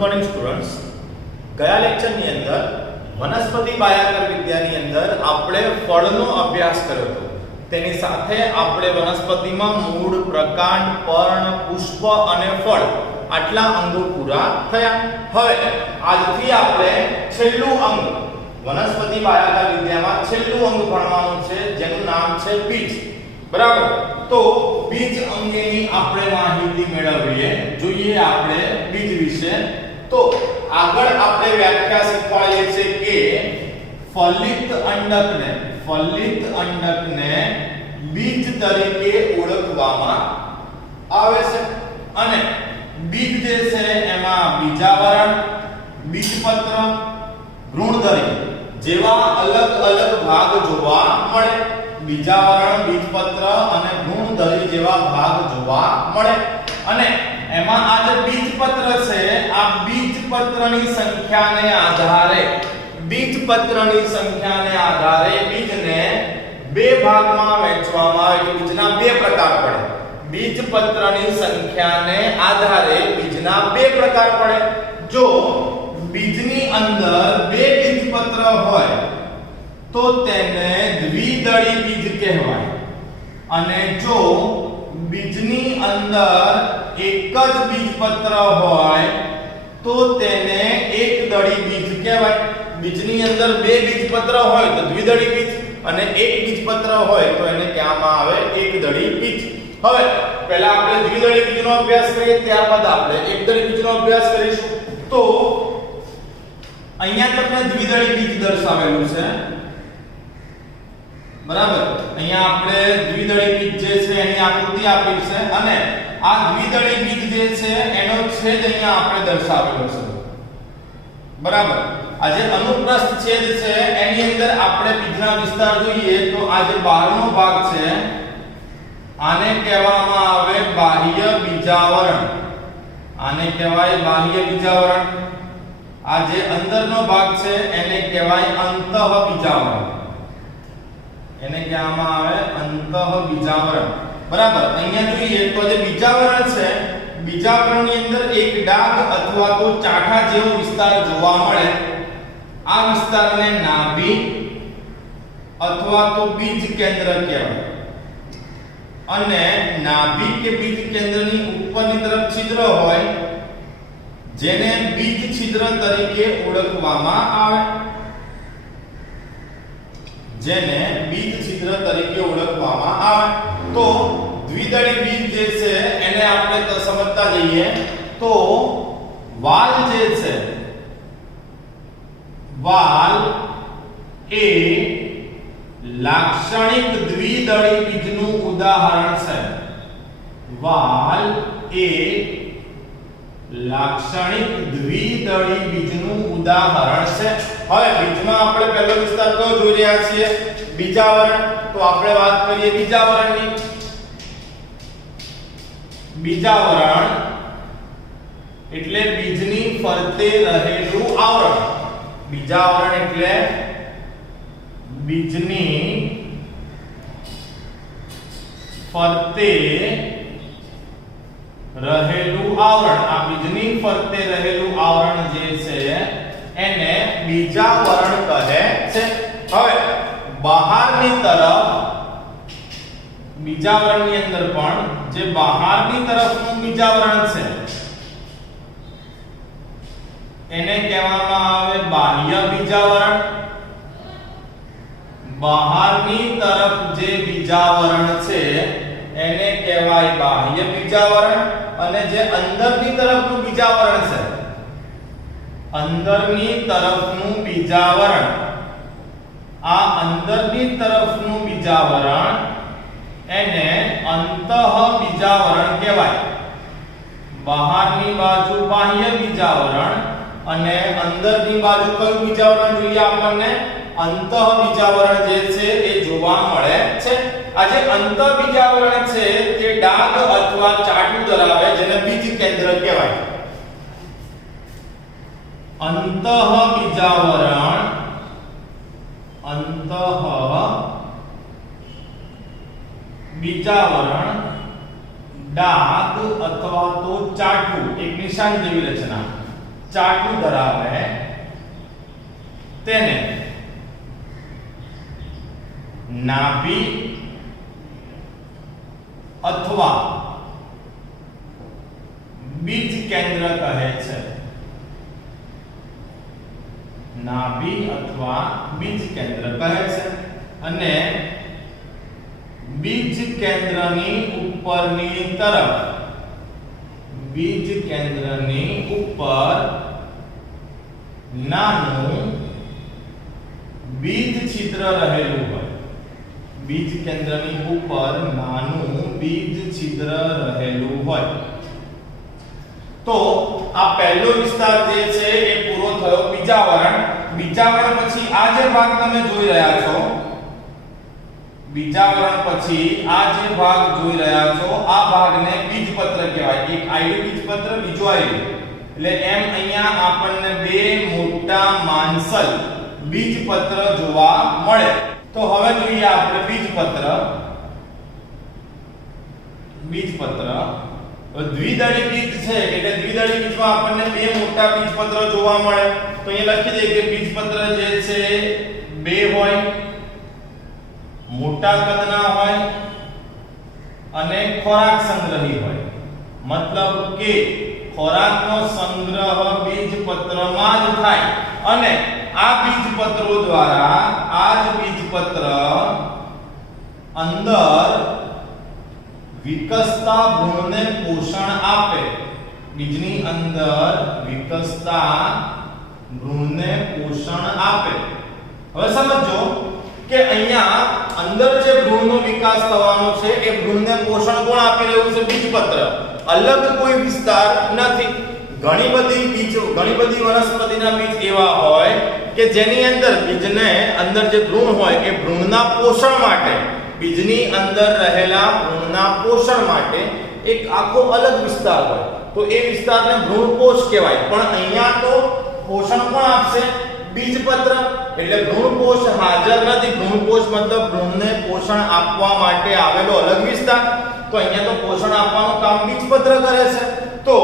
Morning students, ગયા લેક્ચરની અંદર વનસ્પતિ બાયાકર વિદ્યાની અંદર આપણે ફળનો અભ્યાસ કર્યો હતો. તેની સાથે આપણે વનસ્પતિમાં મૂળ, પ્રકાંડ, પર્ણ, પુષ્પ અને ફળ આટલા અંગો પૂરા થયા. હવે આજથી આપણે છેલ્લું અંગ વનસ્પતિ બાયાકર વિદ્યામાં છેલ્લું અંગ ભણવાનું છે, જેનું નામ છે બીજ. બરાબર? તો બીજ અંગેની આપણે માહિતી મેળવીએ. જોઈએ આપણે બીજ વિશે. તો આગળ આપણે વ્યાખ્યા શીખવાડીએ છીએ કે ફલિત અંડકને બીજ તરીકે ઓળખવામાં આવે છે. અને બીજ જે છે એમાં બીજાવરણ, બીજપત્ર, ભ્રૂણધરી જેવા અલગ અલગ ભાગ જોવા મળે. બીજાવરણ, બીજપત્ર અને ભ્રૂણધરી જેવા ભાગ જોવા મળે. અને એમાં આ જે બીજપત્ર છે, આ બીજપત્રની સંખ્યાને આધારે બીજને બે ભાગમાં વહેંચવામાં આવે છે. બીજના બે પ્રકાર પડે. બીજપત્રની સંખ્યાને આધારે બીજના બે પ્રકાર પડે. જો બીજની અંદર બે બીજપત્ર હોય તો તેને દ્વિદળી બીજ કહેવાય. અને જો બીજની અંદર એક જ બીજપત્ર હોય તો તેને એકદળી બીજ કહેવાય. બીજની અંદર બે બીજપત્ર હોય તો દ્વિદળી બીજ, અને એક બીજપત્ર હોય તો એને કહેવામાં આવે એકદળી બીજ. હવે પહેલા આપણે દ્વિદળી બીજનો અભ્યાસ કરીએ, ત્યારબાદ આપણે એકદળી બીજનો અભ્યાસ કરીશું. તો અહીંયા તમને દ્વિદળી બીજ દર્શાવેલું છે. બરાબર? અહીંયા આપણે દ્વિદળી બીજ જે છે એની આકૃતિ આપી છે, અને આ દ્વિદળી બીજ જે છે એનો છેદ અહીંયા આપણે દર્શાવેલો છે. બરાબર? આ જે અનુપ્રસ્થ છેદ છે એની અંદર આપણે બીજના વિસ્તાર જોઈએ તો આ જે બહારનો ભાગ છે આને કહેવામાં આવે બાહ્ય બીજાવરણ. આને કહેવાય બાહ્ય બીજાવરણ. આ જે અંદરનો ભાગ છે એને કહેવાય અંતઃ બીજાવરણ. એને કહેવામાં આવે અંતઃ બીજાવરણ. બરાબર? અહીંયા જોઈએ તો જે બીજાવરણ છે, બીજાવરણની અંદર એક ડાઘ અથવા તો ચાઠા જેવો વિસ્તાર જોવા મળે. આ વિસ્તારને નાભી અથવા તો બીજ કેન્દ્ર કહેવાય. અને નાભી કે બીજ કેન્દ્રની ઉપરની તરફ છિદ્ર હોય જેને બીજ છિદ્ર તરીકે ઓળખવામાં આવે. તો દ્વિદળી બીજ જે છે એને આપણે તો સમજતા જઈએ. તો વાલ જે છે, વાલ એ લાક્ષણિક દ્વિદળી બીજનું ઉદાહરણ છે. વાલ એ લાક્ષણિક દ્વિદળી બીજનું ઉદાહરણ છે. હવે બીજમાં આપણે પહેલો વિસ્તાર કયો જોઈ રહ્યા છીએ? બીજાવરણ. તો આપણે વાત કરીએ બીજાવરણની. બીજાવરણ એટલે બીજની ફરતે રહેલું આવરણ. બીજાવરણ એટલે બીજની ફરતે રહેલું આવરણ. આ બીજની ફરતે રહેલું આવરણ જે છે એને બીજાવરણ કહે છે. હવે બહારની તરફ બીજાવરણની અંદર પણ જે બહારની તરફનું બીજાવરણ છે એને કહેવામાં આવે બાહ્ય બીજાવરણ. બહારની તરફ જે બીજાવરણ છે એને કહેવાય બાહ્ય બીજાવરણ. અને જે અંદરની તરફનું બીજાવરણ છે, અંદરની તરફનું બીજાવરણ, આ અંદરની તરફનું બીજાવરણ એને અંતઃ બીજાવરણ કહેવાય. બહારની બાજુ બાહ્ય બીજાવરણ અને અંદરની બાજુ કયું બીજાવરણ જોઈએ આપણને? અંતઃ બીજાવરણ જે છે એ જોવા મળે છે. આ જે અંતઃ બીજાવરણ છે તે ડાઘ અથવા ચાટું ધરાવે જેને બીજ કેન્દ્ર કહેવાય. અંતઃ બીજાવરણ, ડાઘ અથવા તો ચાટું, એક નિશાન જેવી રચના. ચાટુ ધરાવે તેને નાભી અથવા બીજ કેન્દ્ર કહે છે. નાભી અથવા બીજ કેન્દ્ર કહે છે. અને બીજ કેન્દ્રની ઉપરની તરફ, બીજ કેન્દ્રની ઉપર નાનું બીજ છિદ્ર રહેલું હોય. બીજ કેન્દ્રની ઉપર નાનું બીજ છિદ્ર રહેલું હોય. તો આ પહેલો વિસ્તાર જે છે એ પૂરો થયો. બીજાવરણ. બીજાવરણ પછી આ જે ભાગ તમે જોઈ રહ્યા છો, બીજાવરણ પછી આ જે ભાગ જોઈ રહ્યા છો, આ ભાગને બીજપત્ર કહેવાય. એક આયુ બીજપત્ર, બીજો આયુ. એટલે એમ અહીંયા આપણને બે મોટા માંસલ બીજપત્ર જોવા મળે. તો હવે જોઈએ આપણે બીજપત્ર. બીજપત્ર દ્વિદળી બીજ છે એટલે દ્વિદળી બીજમાં આપણને બે મોટા બીજપત્ર જોવા મળે. તો અહીંયા લખી દઈએ કે બીજપત્ર જે છે બે હોય, મોટા કદના હોય અને ખોરાક સંગ્રહી હોય. મતલબ કે ખોરાકનો સંગ્રહ બીજપત્રમાં જ થાય અને આ બીજપત્રો દ્વારા આ જ બીજપત્ર અંદર વિકસતા ભ્રૂણને પોષણ આપે. બીજની અંદર વિકસતા ભ્રૂણને પોષણ આપે. હવે સમજો કે અહીંયા અંદર જે ભ્રૂણનો વિકાસ થવાનો છે એ ભ્રૂણને પોષણ કોણ આપી રહ્યું છે? બીજપત્ર. અલગ કોઈ વિસ્તાર નથી. ઘણી બધી વનસ્પતિના બીજ એવા હોય કે જેની અંદર બીજને અંદર જે ભ્રૂણ હોય એ ભ્રૂણના પોષણ માટે, બીજની અંદર રહેલા ભ્રૂણના પોષણ માટે એક આખો અલગ વિસ્તાર હોય. તો એ વિસ્તારને ભ્રૂણકોષ કહેવાય. પણ અહીંયા તો પોષણ કોણ આપશે? બીજપત્ર. એટલે ભ્રૂણકોષ હાજર નથી. ભ્રૂણકોષ મતલબ ભ્રૂણને પોષણ આપવા માટે આવેલો અલગ વિસ્તાર. તો અહીંયા તો પોષણ આપવાનું કામ બીજપત્ર કરે છે. તો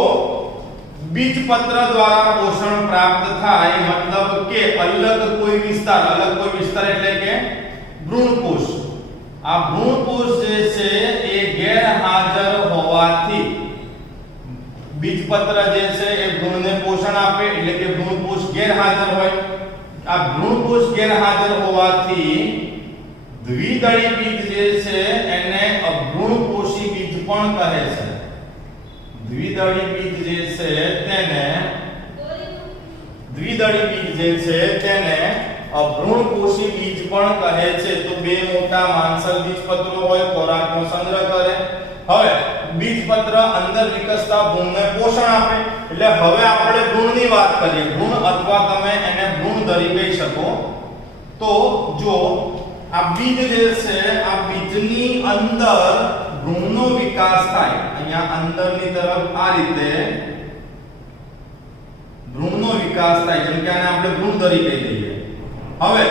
બીજપત્ર દ્વારા પોષણ પ્રાપ્ત થાય મતલબ કે અલગ કોઈ વિસ્તાર એટલે કે ભ્રૂણકોષ. આ ભ્રૂણકોષ જે છે એ ગેરહાજર હોવાથી બીજપત્ર જે છે એ ભ્રૂણને પોષણ આપે એટલે કે ભ્રૂણકોષ ગેરહાજર હોય. આ ભ્રૂણકોષ ગેરહાજર હોવાથી દ્વિદળી બીજ જે છે એને અભ્રૂણકોષી બીજ પણ કહે છે. દ્વિદળી બીજ જે છે તેને અભ્રૂણકોષી બીજ પણ કહે છે. તો બે મોટા માંસલ બીજપત્રો હોય, ખોરાકનો સંગ્રહ કરે. હવે બીજપત્ર અંદર વિકસતા ભ્રૂણને પોષણ આપે. એટલે હવે આપણે ભ્રૂણની વાત કરીએ. ભ્રૂણ અથવા તમે એને ભ્રૂણધરી કહી શકો. તો જો આ બીજ જે છે આ બીજની અંદર ભ્રૂણનો વિકાસ થાય. અહીંયા અંદરની તરફ આ રીતે ભ્રૂણનો વિકાસ થાય. જેમ કે આને આપણે ભ્રૂણધરી કહી દઈએ. હવે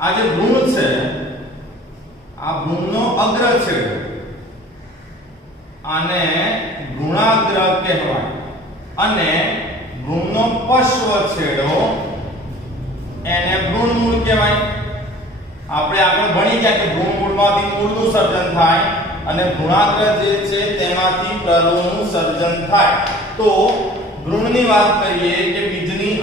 આ જે ભ્રૂણ છે આ ભ્રૂણનો અગ્ર છેડો, આને ભ્રૂણાગ્ર કહેવાય. અને ભ્રૂણનો પશ્વ છેડો એને ભ્રૂણમૂળ કહેવાય. આપણે આગળ ભણી ગયા કે ભ્રૂણમૂળમાંથી મૂળનું સર્જન થાય અને ભ્રૂણાગ્ર જે છે તેમાંથી પ્રરોનું સર્જન થાય. તો ભ્રૂણની વાત કરીએ કે બીજની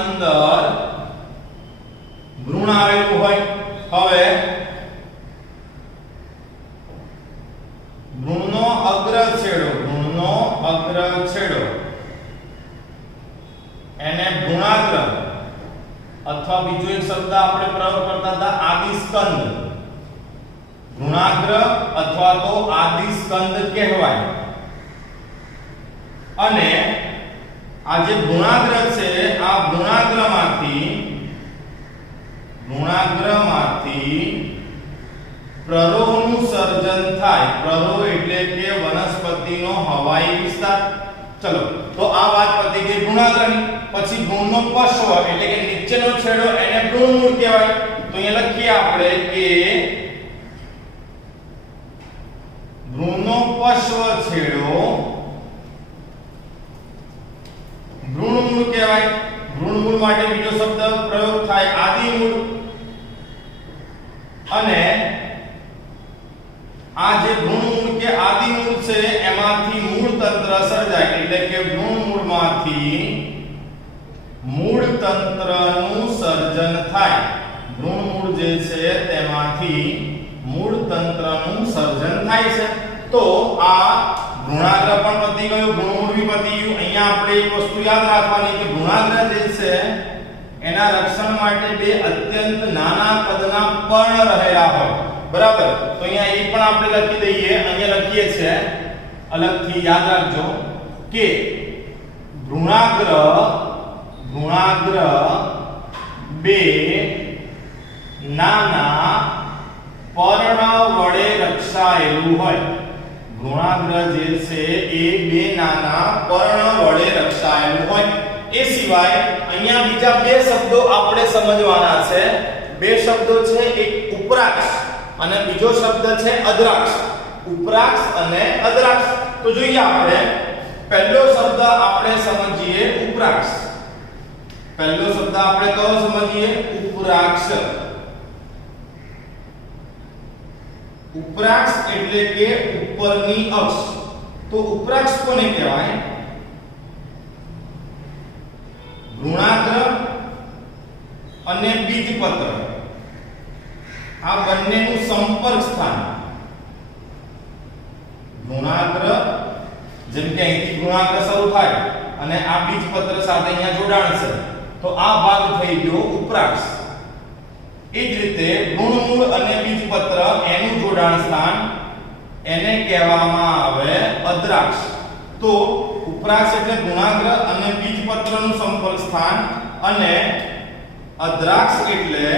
અંદર ભ્રૂણ આવેલું હોય. હવે ભ્રૂણનો અગ્ર છેડો એને ભ્રૂણાગ્ર અથવા બીજો એક શબ્દ આપણે પ્રયોગ કરતા હતા આદિસ્કંદ. ભ્રૂણાગ્ર અથવા તો આદિસ્કંદ કહેવાય. અને આ જે ભ્રૂણાગ્ર છે આ ભ્રૂણાગ્રમાંથી પ્રરોનું સર્જન થાય. પ્રરો એટલે કે વનસ્પતિનો હવાઈ વિસ્તાર. ચલો તો આ વાત પતી ગઈ ભ્રૂણાગ્રની. પછી ભ્રૂણનો પશ્વ એટલે કે નીચેનો છેડો એને ભ્રૂણમૂળ કહેવાય. તો અહીંયા લખીએ આપણે કે ભ્રૂણનો પશ્વ છેડો ભ્રૂણમૂળ કહેવાય. ભ્રૂણમૂળ માટે બીજો શબ્દ પ્રયોગ થાય આદિમૂળ. અને આ જે ભ્રૂણમૂળ કે આદિમૂળ છે એમાંથી મૂળ તંત્ર સર્જાય, એટલે કે ભ્રૂણમૂળમાંથી મૂળ તંત્રનું સર્જન થાય. ભ્રૂણમૂળ જે છે તેમાંથી મૂળ તંત્રનું સર્જન થાય છે. તો આ ભ્રૂણાગ્ર પણ પતી ગયું, ભ્રૂણમૂળ બી પતી ગયું. અહીંયા આપણે એક વસ્તુ યાદ રાખવાની કે ભ્રૂણાગ્ર જે છે એના રક્ષણ માટે બે અત્યંત નાના કદના પર્ણ રહેલા હોય. બરાબર, તો અહીંયા એ પણ આપણે લખી દઈએ. અહીંયા લખીએ છે અલગથી યાદ રાખજો કે ભ્રૂણાગ્ર બે નાના પર્ણ વડે રક્ષાયેલું હોય. ભ્રૂણાગ્ર જે છે એ બે નાના પર્ણ વડે રક્ષાયેલું હોય. એ સિવાય અહીંયા બીજા બે શબ્દો આપણે સમજવાના છે. બે શબ્દો છે, એક ઉપરાક્ષ અને બીજો શબ્દ છે અદ્રાક્ષ. ઉપરાક્ષ અને અદ્રાક્ષ. તો જોઈએ આપણે પહેલો શબ્દ આપણે સમજીએ ઉપરાક્ષ. પહેલો શબ્દ આપણે કયો સમજીએ? ઉપરાક્ષ. ઉપરાક્ષ એટલે કે ઉપરની અક્ષ. તો ઉપરાક્ષ કોને કહેવાય? ભ્રૂણાગ્ર અને બીજપત્ર આ બંનેનું સંપર્ક સ્થાન. ભ્રૂણાગ્ર જેમ કે અહીંથી ભ્રૂણાગ્ર શરૂ થાય અને આ બીજપત્ર સાથે અહીંયા જોડાણ છે, તો આ ભાગ થઈ ગયો ઉપરાક્ષ. એ જ રીતે ભ્રૂણમૂળ અને બીજપત્ર એનું જોડાણ સ્થાન એને કહેવામાં આવે અદ્રાક્ષ. તો ઉપરાક્ષ એટલે ભ્રૂણાગ્ર અને બીજપત્રનું સંપર્ક સ્થાન અને અદ્રાક્ષ એટલે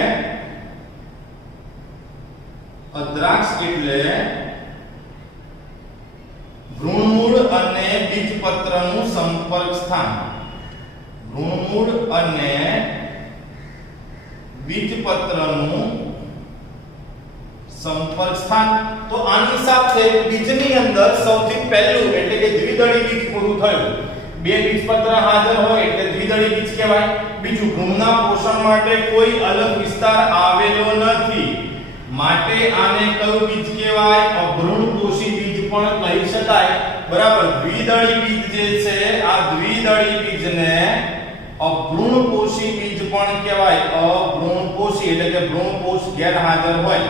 ભ્રૂણમૂળ અને બીજપત્રનું સંપર્ક સ્થાન. ભ્રૂણમૂળ અને બીજપત્રનું સંપર્ક સ્થાન. તો આની સાથે બીજની અંદર સૌથી પહેલું એટલે કે દ્વિદળી બીજ પૂરું થયું. બે બીજપત્ર હાજર હોય એટલે દ્વિદળી બીજ કહેવાય. બીજું, ભ્રૂણના પોષણ માટે કોઈ અલગ વિસ્તાર આવેલો નથી માટે આને કયું બીજ કહેવાય? અભ્રૂણપોષી બીજ પણ કહી શકાય. બરાબર, દ્વિદળી બીજ જે છે આ દ્વિદળી બીજને અભ્રૂણપોષી બીજ પણ કહેવાય. અભ્રૂણપોષી એટલે કે ભ્રૂણપોષ ગેરહાજર હોય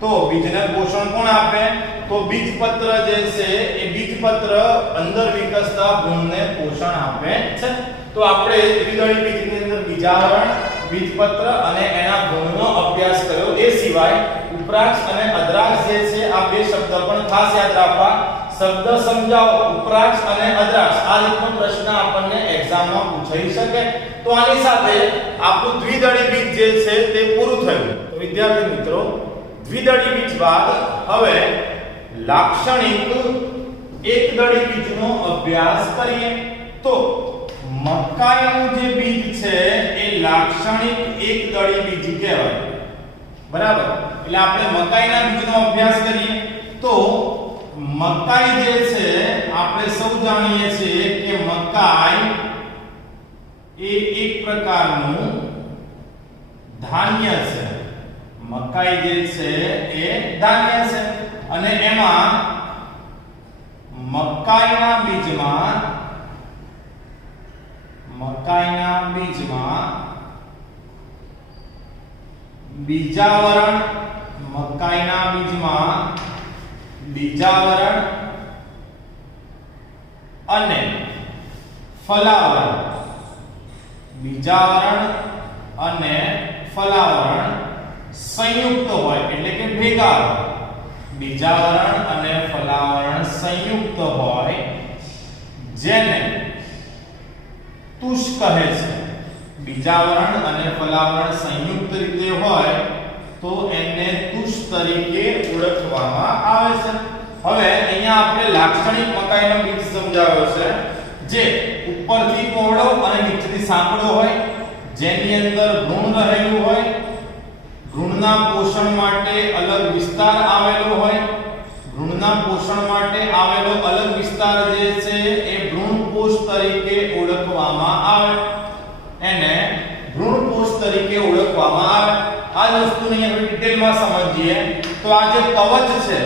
તો બીજને પોષણ કોણ આપે? તો બીજપત્ર જે છે એ બીજપત્ર અંદર વિકસતા ભ્રૂણને પોષણ આપે છે. તો આપણે દ્વિદળી બીજની અંદર બીજાવરણ, બીજપત્ર અને એના ભ્રૂણનો અભ્યાસ કર્યો. એ સિવાય ઉપરાક્ષ અને અદ્રાક્ષ જે છે આ બે શબ્દ પણ ખાસ યાદ રાખવા. શબ્દ સમજાવો ઉપરાક્ષ અને અદ્રાક્ષ, આ રીતનો પ્રશ્ન આપણને એક્ઝામમાં પૂછાઈ શકે. તો આની સાથે આપણું દ્વિદળી બીજ જે છે તે પૂરું થયું. તો વિદ્યાર્થી મિત્રો, દ્વિદળી બીજ બાદ હવે લાક્ષણિક એકદળી બીજનો અભ્યાસ કરીએ. તો મકાઈનું જે બીજ છે એ લાક્ષણિક એકદળી બીજ કહેવાય. બરાબર, એટલે આપણે મકાઈના બીજનો અભ્યાસ કરીએ. તો મકાઈ જે છે આપણે સૌ જાણીએ છીએ કે મકાઈ એ એક પ્રકારનું ધાન્ય છે. મકાઈ જે છે એ ધાન્ય છે અને એમાં મકાઈના બીજમાં બીજાવરણ, મકાઈના બીજમાં બીજાવરણ અને ફલાવરણ, બીજાવરણ અને ફલાવરણ સંયુક્ત હોય એટલે કે ભેગા હોય. બીજાવરણ અને ફલાવરણ સંયુક્ત હોય જેને તુષ કહે છે. બીજાવરણ અને ફલાવરણ સંયુક્ત રીતે હોય તો એને તુષ તરીકે ઓળખવામાં આવે છે. હવે અહીંયા આપણે લાક્ષણિક મકાઈનો બીજ સમજાવ્યો છે જે ઉપરથી પહોળો અને નીચેથી સાંકડો હોય, જેની અંદર ભ્રૂણ રહેલું હોય, ભ્રૂણના પોષણ માટે અલગ વિસ્તાર આવેલો હોય, ભ્રૂણના પોષણ માટે આવેલો અલગ વિસ્તાર જે છે એ ભ્રૂણકોષ તરીકે ઓળખવામાં આવે, એને ભ્રૂણકોષ તરીકે ઓળખવામાં આવે. આ વસ્તુને આપણે ડિટેલમાં સમજીએ તો આ જે કવચ છે,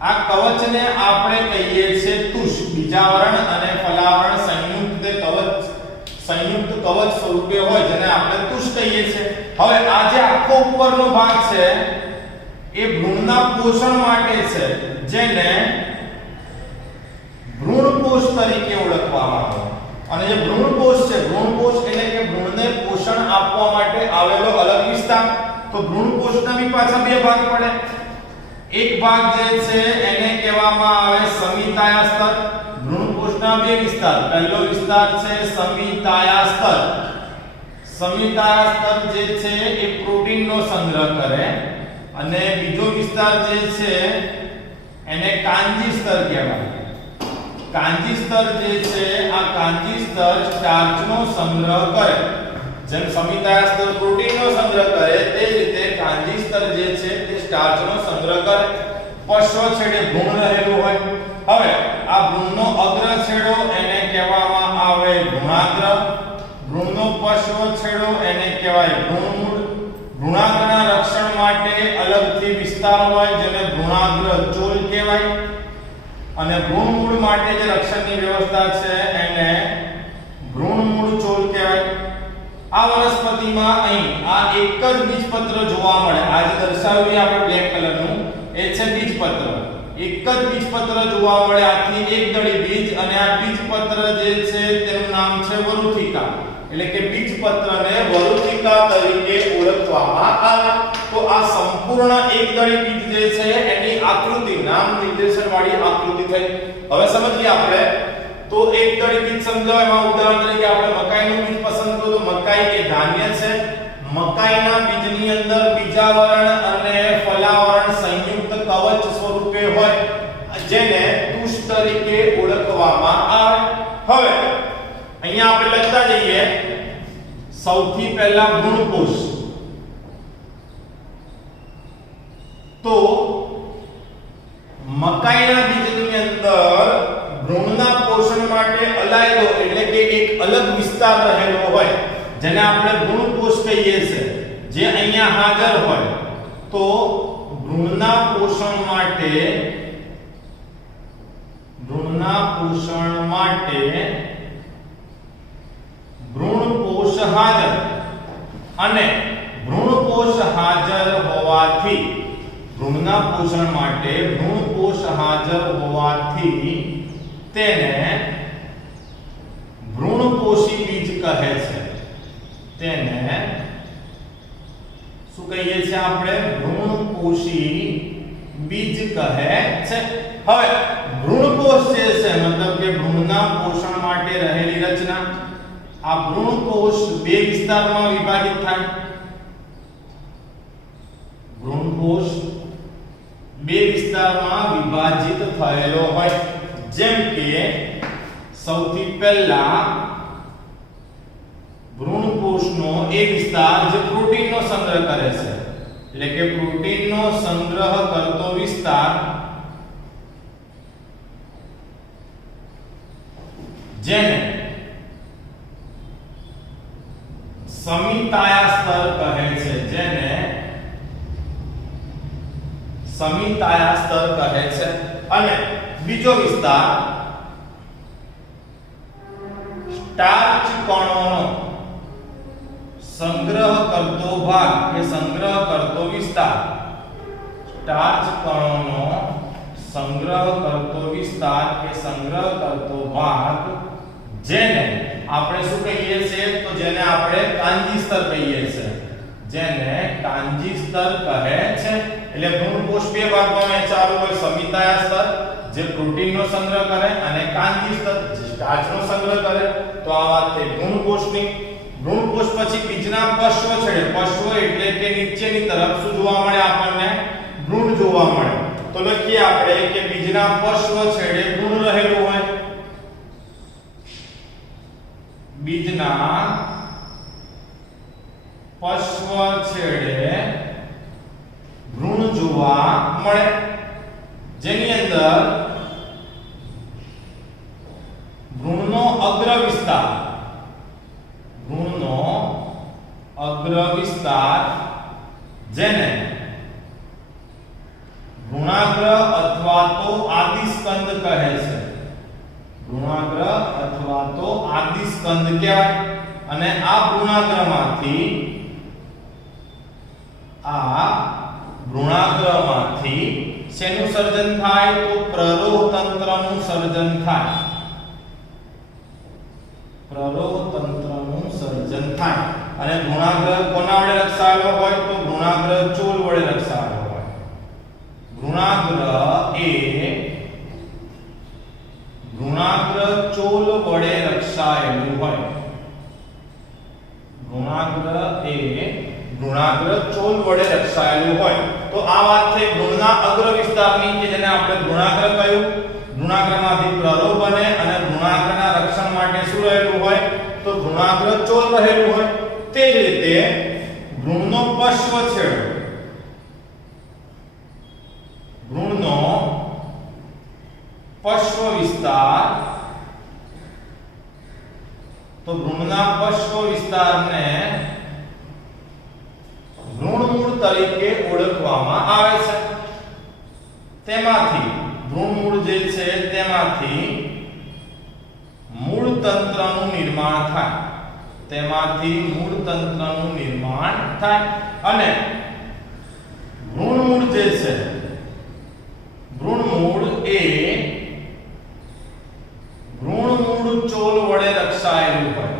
આ કવચને આપણે કહીએ છીએ તુષ. બીજાવરણ અને ફલાવરણ સંયુક્ત કવચ સ્વરૂપે હોય જેને આપણે તુષ કહીએ છીએ. હવે આ જે આખો ઉપરનો ભાગ છે એ ભ્રૂણના પોષણ માટે છે, જેને ભ્રૂણકોષ તરીકે ઓળખવામાં આવે. અને જે ભ્રૂણકોષ છે, ભ્રૂણકોષ એટલે કે ભ્રૂણને પોષણ આપવા માટે આવેલો અલગ વિસ્તાર. તો ભ્રૂણકોષના બી પાછા બે ભાગ પડે. એક ભાગ જે છે એને કહેવામાં આવે સમિતાયાસ્તર. ભ્રૂણકોષના બે વિસ્તાર, પહેલો વિસ્તાર છે સમિતાયાસ્તર. સમિતાયાસ્તર જે છે એ પ્રોટીનનો સંગ્રહ કરે, અને બીજો વિસ્તાર જે છે એને કાંજી સ્તર કહેવાય. કાંજી સ્તર જે છે આ કાંજી સ્તર સ્ટાર્ચનો સંગ્રહ કરે. જેમ સમિતાયાસ્તર પ્રોટીનનો સંગ્રહ કરે તે રીતે કાંજી સ્તર જે છે તે સ્ટાર્ચનો સંગ્રહ કરે. પશ્વ છેડે ભ્રૂણ રહેલું હોય. હવે આ ભ્રૂણનો અગ્ર છેડો એને કહેવામાં આવે ભ્રૂણાગ્ર. ભ્રૂણનો પશ્વ છેડો એને કહેવાય ભ્રૂણમૂળ. ભ્રૂણાગ્રના રક્ષણ માટે અલગથી વિસ્તાર હોય જેને ભ્રૂણાગ્ર ચોલ કહેવાય, અને ભ્રૂણમૂળ માટે જે રક્ષણની વ્યવસ્થા છે એને ભ્રૂણમૂળ ચોલ કહેવાય. આ વનસ્પતિમાં અહીં આ એક જ બીજપત્ર જોવા મળે. આ જે દર્શાવ્યું આપણે બ્લેક કલરનું એ છે બીજપત્ર. એક જ બીજપત્ર જોવા મળે, આથી એક દળી બીજ, અને આ બીજપત્ર જે છે તેનું નામ છે વરુથિકા. એટલે કે બીજપત્રને વરુથિકા તરીકે ઓળખવામાં આવે. તો આ સંપૂર્ણ એક દળી બીજ જે છે એની આકૃતિ, નામ નિર્દેશન વાળી આકૃતિ થઈ. હવે સમજીએ આપણે. તો એક દળી બીજ સમજાવો. એમાં ઉદાહરણ તરીકે આપણે મકાઈનું બીજ પસંદ કરો તો મકાઈ એ ધાન્ય છે. મકાઈના બીજની અંદર બીજાવરણ અને ફલાવરણ સંયુક્ત કવચ સ્વરૂપે હોય જેને તુષ તરીકે ઓળખવામાં આવે. હવે અહીંયા આપણે લખતા જઈએ. સૌથી પહેલા ભ્રૂણકોષ. તો મકાઈના બીજની અંદર ભ્રૂણના પોષણ માટે અલાયદો એટલે કે એક અલગ વિસ્તાર રહેલો હોય જેને આપણે ભ્રૂણકોષ કહીએ છીએ, જે અહીંયા હાજર હોય. તો ભ્રૂણના પોષણ માટે ભ્રૂણકોષ હાજર, અને ભ્રૂણકોષ હાજર હોવાથી ભ્રૂણના પોષણ માટે ભ્રૂણકોષ હાજર હોવાથી તેને ભ્રૂણકોષી બીજ કહે છે. તેને શું કહીએ છીએ આપણે? ભ્રૂણકોષી બીજ કહે છે. હવે ભ્રૂણકોષ જે છે મતલબ કે ભ્રૂણના પોષણ માટે રહેલી રચના. આ ભ્રૂણકોષ બે વિસ્તારમાં વિભાજિત થાય. ભ્રૂણકોષ બે વિસ્તારમાં વિભાજિત થયેલો હોય. જેમ કે સૌથી પહેલા ભ્રૂણકોષનો એ વિસ્તાર જે પ્રોટીનનો સંગ્રહ કરે છે, એટલે કે પ્રોટીનનો સંગ્રહ કરતો વિસ્તાર, જેને સમિતાયાસ્તર કહે છે. જેને સમિતાયાસ્તર કહે છે. અને બીજો વિસ્તાર સ્ટાર્ચ કણોનો સંગ્રહ કરતો ભાગ કે સંગ્રહ કરતો વિસ્તાર. સ્ટાર્ચ કણોનો સંગ્રહ કરતો વિસ્તાર કે સંગ્રહ કરતો ભાગ, જેને આપણે શું કહીએ છીએ? તો જેને આપણે કાંજી સ્તર કહીએ છીએ. જેને કાંજી સ્તર કહે છે. એટલે ભ્રૂણકોષ બે ભાગમાં વહેંચાયેલું હોય. સમિતાયાસ્તર જે પ્રોટીનનો સંગ્રહ કરે, અને કાંજી સ્તર જે સ્ટાર્ચનો સંગ્રહ કરે. તો આ વાત થઈ ભ્રૂણકોષની. ભ્રૂણકોષ પછી બીજના પશ્વ છેડે. પશ્વ એટલે કે નીચેની તરફ શું જોવા મળે આપણને? ભ્રૂણ જોવા મળે. તો લખીએ આપણે કે બીજના પશ્વ છેડે ભ્રૂણ રહેલું હોય. બીજના પશ્વ છેડે ભ્રૂણ જોવા મળે. જેની અંદર ભ્રૂણનો અગ્ર વિસ્તાર જેને ભ્રૂણાગ્ર અથવા તો આદિસ્કંદ કહે છે, ભ્રૂણાગ્ર અથવા તો આદિસ્કંદ કહેવાય. અને આ ભ્રૂણાગ્રમાંથી શેનું સર્જન થાય? તો પ્રરોહ તંત્રનું સર્જન થાય. પ્રરોહ તંત્રનું સર્જન થાય. અને ભ્રૂણાગ્ર કોના વડે રક્ષાયેલો હોય? તો ભ્રૂણાગ્ર ચોલ વડે રક્ષાયેલો હોય. ભ્રૂણાગ્ર ચોલ વડે રક્ષાયેલું હોય. ભ્રૂણાગ્ર ચોલ વડે રક્ષાયેલું હોય. તો આ વાત છે ભ્રૂણના અગ્ર વિસ્તારની કે જેને આપણે ભ્રૂણાગ્ર કહ્યું. ભ્રૂણાગ્રમાંથી પ્રરોહ બને અને ભ્રૂણાગ્રના રક્ષણ માટે શું રહેલું હોય? તો ભ્રૂણાગ્ર ચોલ રહેલું હોય. તે જ રીતે ભ્રૂણનો પશ્વ છેડો, ભ્રૂણનો પશ્વ વિસ્તાર, તો ભ્રૂણના પશ્વ વિસ્તારને ભ્રૂણમૂળ તરીકે ઓળખવામાં આવે છે. તેમાંથી ભ્રૂણમૂળ જે છે તેમાંથી મૂળ તંત્રનું નિર્માણ થાય. અને ભ્રૂણમૂળ જે છે, ભ્રૂણમૂળ એ ભ્રૂણમૂળ ચોલ વડે રક્ષાયેલું હોય.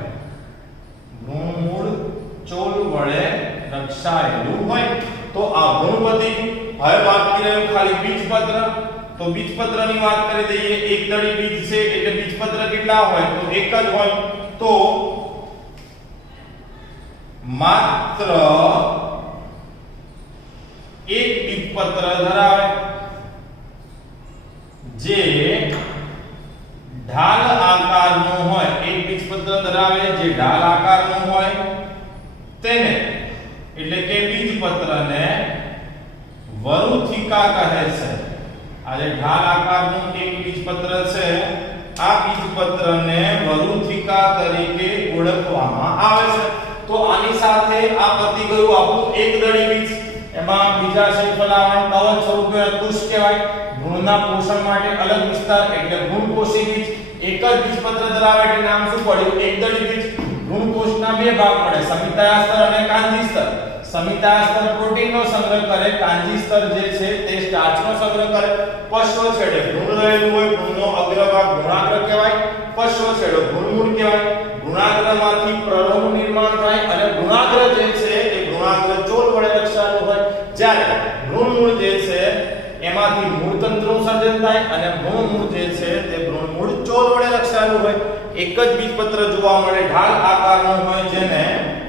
ભ્રૂણમૂળ ચોલ વડે રક્ષાયેલું હોય. તો આ ભ્રૂણપતિ. હવે બાકી રહ્યું ખાલી બીજપત્ર. તો બીજપત્રની વાત કરી દઈએ. એકદળી બીજ છે એટલે બીજપત્ર કેટલા હોય? તો એક જ હોય. તો માત્ર એક બીજપત્ર ધરાવે જે ઢાલ આકારનું હોય. એક બીજપત્ર ધરાવે જે ઢાલ આકારનું હોય તેને એટલે કે બીજપત્રને વરુથિકા કહે છે. આ જે ઢાલ આકારનું એક બીજપત્ર છે, આ બીજપત્રને વરુથિકા તરીકે ઓળખવામાં આવે છે. તો આની સાથે આ પતી ગયું આપણું એકદળી બીજ. એમાં બીજા શૃંખલાવરણ કવચ સ્વરૂપે અતુષ કહેવાય. ભ્રૂણના પોષણ માટે અલગ વિસ્તાર એટલે ભ્રૂણકોષી બીજ. એક જ બીજપત્ર ધરાવે એટલે નામ શું પડ્યું? એકદળી બીજ. ભ્રૂણકોષના બે ભાગ પડે, સમિતાય સ્તર અને કાંજી સ્તર. સમિતાય સ્તર પ્રોટીનનો સંગ્રહ કરે, કાંજી સ્તર જે છે તે સ્ટાર્ચનો સંગ્રહ કરે. પશ્વ છેડે ભ્રૂણ રહેલું હોય. ભ્રૂણનો અગ્રભાગ ભ્રૂણાગ્ર કહેવાય. પશ્વ છેડો ભ્રૂણમૂળ કહેવાય. ભ્રૂણાગ્રમાંથી પ્રરોહનું નિર્માણ થાય અને ભ્રૂણાગ્ર જે છે એ ભ્રૂણાગ્ર ચોલ વડે રક્ષાયેલું હોય. જ્યારે ભ્રૂણમૂળ જે છે એમાંથી મૂળતંત્રનું સર્જન થાય અને ભ્રૂણમૂળ જે છે તે ભ્રૂણમૂળ ચોલ વડે રક્ષાયેલું હોય. એક જ બીજપત્ર જોવા મળે, ઢાલ આકારનું હોય, જેને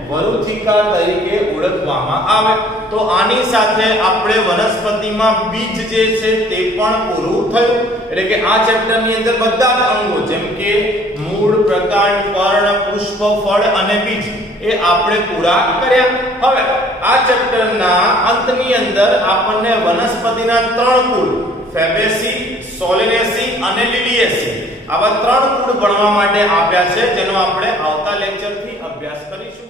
વરુથિકા તરીકે ઓળખવામાં આવે. તો આની સાથે આપણે વનસ્પતિમાં બીજ જે છે તે પણ પૂરું થયું. એટલે કે આ ચેપ્ટરની અંદર બધા જ અંગો જેમ કે મૂળ, પ્રકાંડ, પર્ણ, પુષ્પ, ફળ અને બીજ એ આપણે પૂરા કર્યા. હવે આ ચેપ્ટરના અંતની અંદર આપણને વનસ્પતિના ત્રણ કુળ ફેબેસી, સોલેનેસી અને લિલિએસી આવા ત્રણ કુળ ભણવા માટે આપ્યા છે, જેનો આપણે આવતા લેક્ચરથી અભ્યાસ કરીશું.